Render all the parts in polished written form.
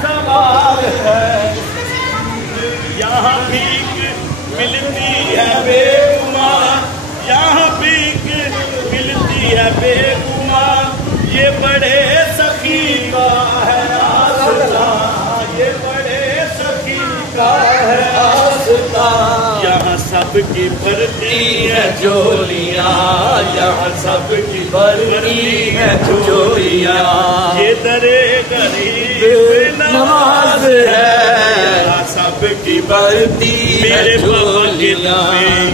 सवाल है। यहाँ भीख मिलती है बेगुमान, यहाँ भीख मिलती है बेगुमान, ये बड़े सखी का है आसरा, ये बड़े सखी का है आसरा। यहाँ सबकी भरती है झोलियाँ, यहाँ सबकी भरती है झोलियाँ, ये दरे गरीब नवाज है। यहाँ सबकी भरती मेरे झोलियाँ,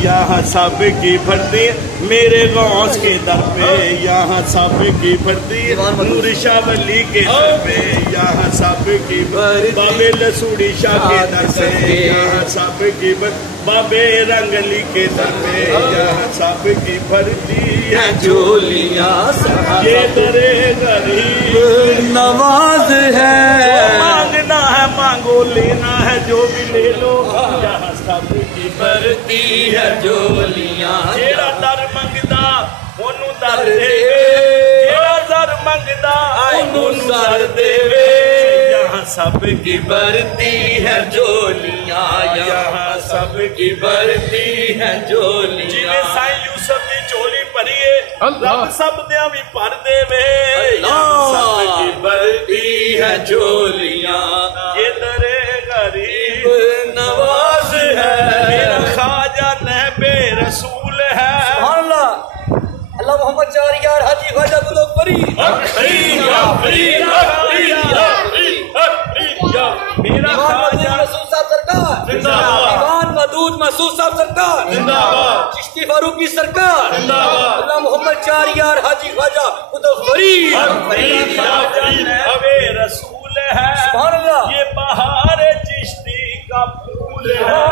यहाँ सबकी भरती मेरे गौस के दर पे, यहाँ सबकी भरती नूर शाह वली के दर पे, यहाँ सबकी बाबे लसूड़ी शाह के दर पे, यहाँ सबकी बाबे रंगली के दर पे, यहाँ सबकी भरती है झोलियाँ, ये दरे गरीब नवाज है। मांगना है मांगो, लेना है जो भी ले लो, यहाँ सबकी भरती है झोलियाँ। जेड़ा दर मंगदा ओनू दर देवे, जेड़ा दर मंगदा ओनू दर देवे, यहाँ सबकी भरती है झोलियाँ, यहाँ सबकी भरती है झोलियाँ। जिन्हें साईं यूसुफ की झोली भरिए रब सब दिया भी भर देवे, यहाँ सबकी भरती है झोलियाँ, ये दरे गरीब नवाज है। मेरा ख्वाजा नहबे रसूल है, अल्लाह मोहम्मद चार यार हाजी ख्वाजा गुलो परी मेरा ख्वाजा मसूद साहब सरकार जिंदाबाद, दीवान मदूद मसूद साहब सरकार जिंदाबाद, चिश्ती फारूकी सरकार जिंदाबाद, अल्लाह मोहम्मद चार यार हाजी ख्वाजा गुलो परी नहबे रसूल है। ये बहार चिश्ती का फूल है,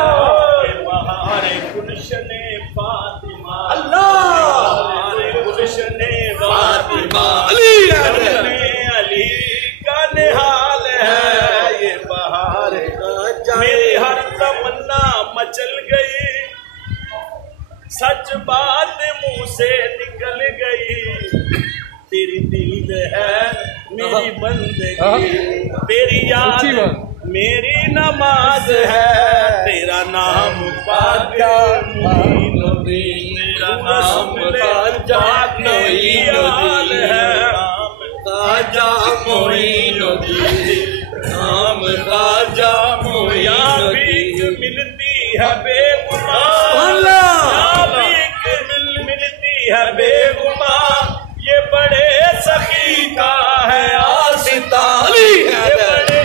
ये बहार गुलशने फातिमा, अल्लाह गुलशने फातिमा, अली का निहाल है। ये बहार मेरी हर तमन्ना मचल गई, सच बात मुंह से निकल गई, तेरी दीद है मेरी बंदगी, तेरी याद मेरी नमाज है, तेरा नाम पाक मोइनुद्दीन, तेरा नाम पाक मोइनुद्दीन है, ख्वाजा मोइनुद्दीन, नाम ख्वाजा मोइनुद्दीन। मिलती है बेगुमान, मिलती है बेगुमान, ये बड़े सखी का है आसिता, ये बड़े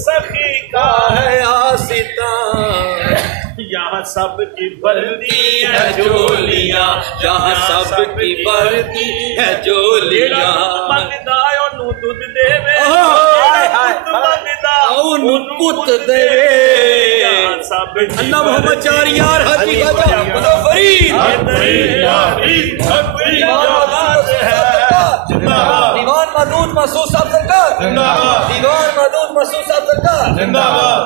सखी का है आसिता। यहाँ सबकी भरती है झोलियाँ, यहाँ सबकी भरती है झोलियाँ। मंगदा ओनू दूध देवे, मंगदा ओनू पुत देवे, अल्लाह मोहम्मद चार यार हाजी ख्वाजा गुलो फरीद दीवान मदूद मसूद साहब सरकार जिंदाबाद, दीवान मदूद मसूद साहब सरकार जिंदाबाद।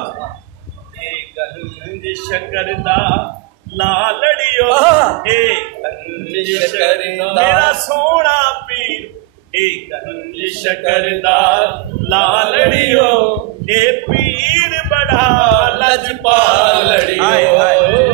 शकरदा लालड़ियो मेरा सोना पीर, एक शकरदा लालड़ियो, ए पीर बड़ा लजपालड़ियो,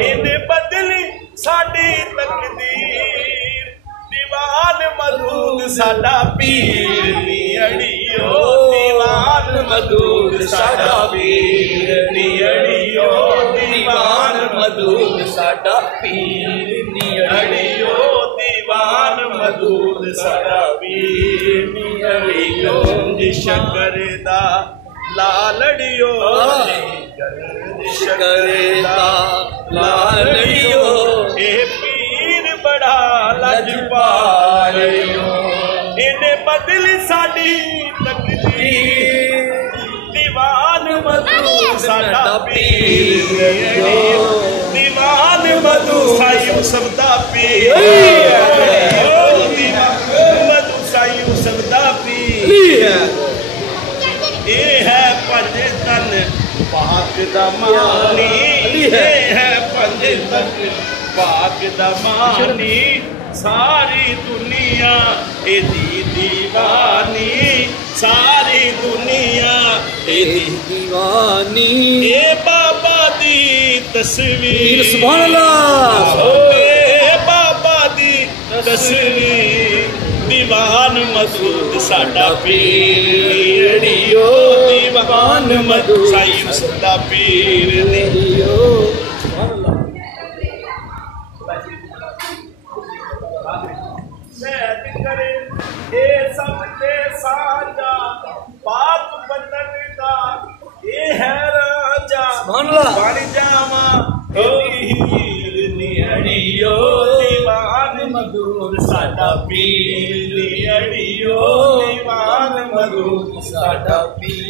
इने बदली साडी तकदीर, दीवान मदूद साडा पीर नी अड़ियो, दीवान मदूद साडा पीर नी अड़ियो, दीवान मदूद साडा पीर नी अड़ियो, दीवान मदूद साडा पीर नी अड़ियो। शकरदा लालड़ियो, शकरदा लालड़ियो, ए पीर बड़ा लजपालड़ियो, इने बदली साडी तकदीर, दीवान मदूद साडा पीर, दीवान मदूद साईं यूसुफ दा पीर, मदूद साईं यूसुफ दा पीर। ये है पंज तन पाक दा मानी, ये है पंज तन पाक दा मानी, सारी दुनिया एदी दीवानी, सारी दुनिया दीवानी ए बाबा दी तस्वीर सुभान अल्लाह ए बाबा दी तस्वीर दीवान मसूद साडा पीर दीवान मसूद साडा पीर सब के साजा पाप बंधन का ये है राजा बन जावा निहड़ियो दीवान मधुर साडा पीर निहड़ियो दीवान मधुर साडा पीर।